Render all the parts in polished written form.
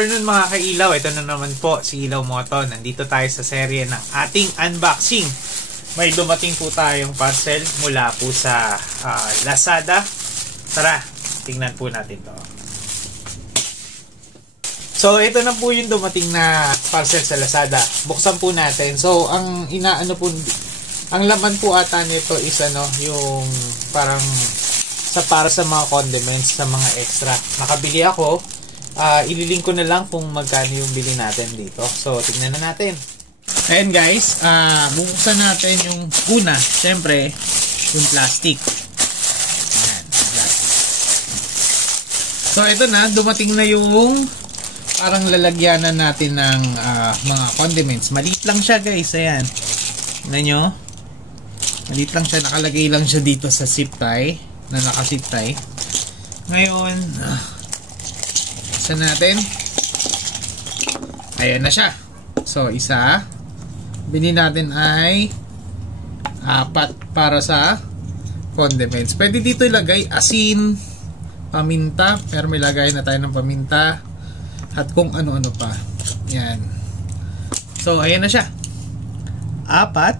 afternoon mga kailaw. Ito na naman po si Ilaw Moto. Nandito tayo sa serye ng ating unboxing. May dumating po tayong parcel mula po sa Lazada. Tara, tingnan po natin to. So ito na po yung dumating na parcel sa Lazada. Buksan po natin. So ang ang laman po ata nito is yung parang para sa mga condiments, sa mga extra. Nakabili ako. Ililink ko na lang kung magkano yung bili natin dito. So, tingnan na natin. Ayan guys, bubuksan natin yung una. Siyempre, yung plastic. Ayan, plastic. So, ito na. Dumating na yung parang lalagyanan natin ng mga condiments. Maliit lang siya guys. Ayan. Tingnan nyo. Maliit lang siya. Nakalagay lang siya dito sa zip tie. Na naka-zip tie. Ngayon, natin. Ayan na siya. So, isa. Bili natin ay 4 para sa condiments. Pwede dito ilagay asin, paminta. Pero may lagay na tayo ng paminta. At kung ano-ano pa. Ayan. So, ayan na siya. 4.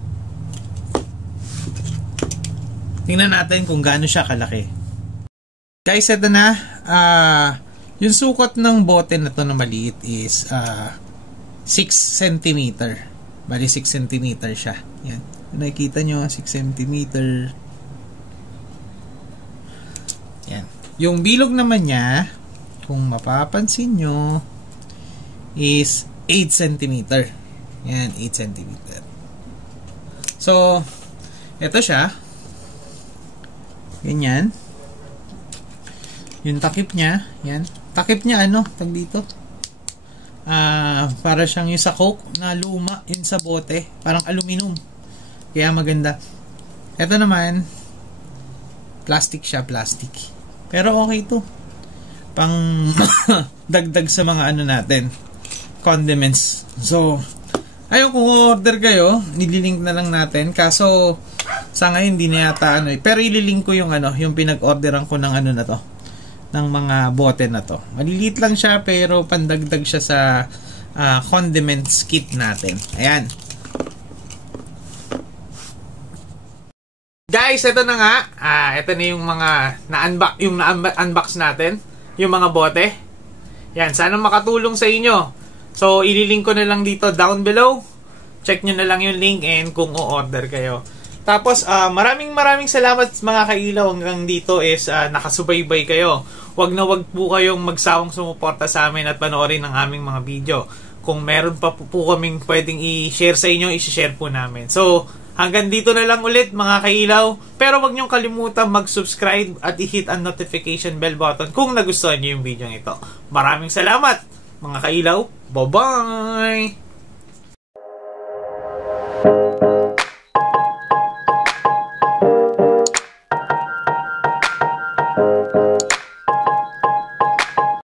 Tingnan natin kung gaano siya kalaki. Guys, ito na. Yung sukat ng bote na to na maliit is 6 cm. Bali 6 cm siya. Yan. Nakikita nyo, 6 cm. Yan. Yung bilog naman niya, kung mapapansin nyo, is 8 cm. Yan, 8 cm. So, ito siya. Ganyan. Yung takip niya, yan. Takip niya tag dito. Para siyang yung sa Coke na luma, yun sa bote, parang aluminum. Kaya maganda. Ito naman plastic siya, plastic. Pero okay to. Pang dagdag sa mga natin, condiments. So, ayun, kung order kayo, nililink na lang natin. Kaso sa ngayon hindi na yata pero ililink ko yung yung pinag-orderan ko ng na to, ng mga bote na to. Maliliit lang siya pero pandagdag siya sa condiments kit natin. Ayan. Guys, ito na nga. Ito na yung mga na-unbox natin. Yung mga bote. Yan, sana makatulong sa inyo. So, ililink ko na lang dito down below. Check nyo na lang yung link and kung o-order kayo. Tapos, maraming salamat mga kailaw. Hanggang dito is nakasubaybay kayo. Wag na wag po kayong magsawang sumuporta sa amin at panoorin ang aming mga video. Kung meron pa po kaming pwedeng i-share sa inyo, i-share po namin. So, hanggang dito na lang ulit mga kailaw. Pero wag niyong kalimutan mag-subscribe at i-hit ang notification bell button kung nagustuhan niyo yung video ito. Maraming salamat mga kailaw. Bye-bye!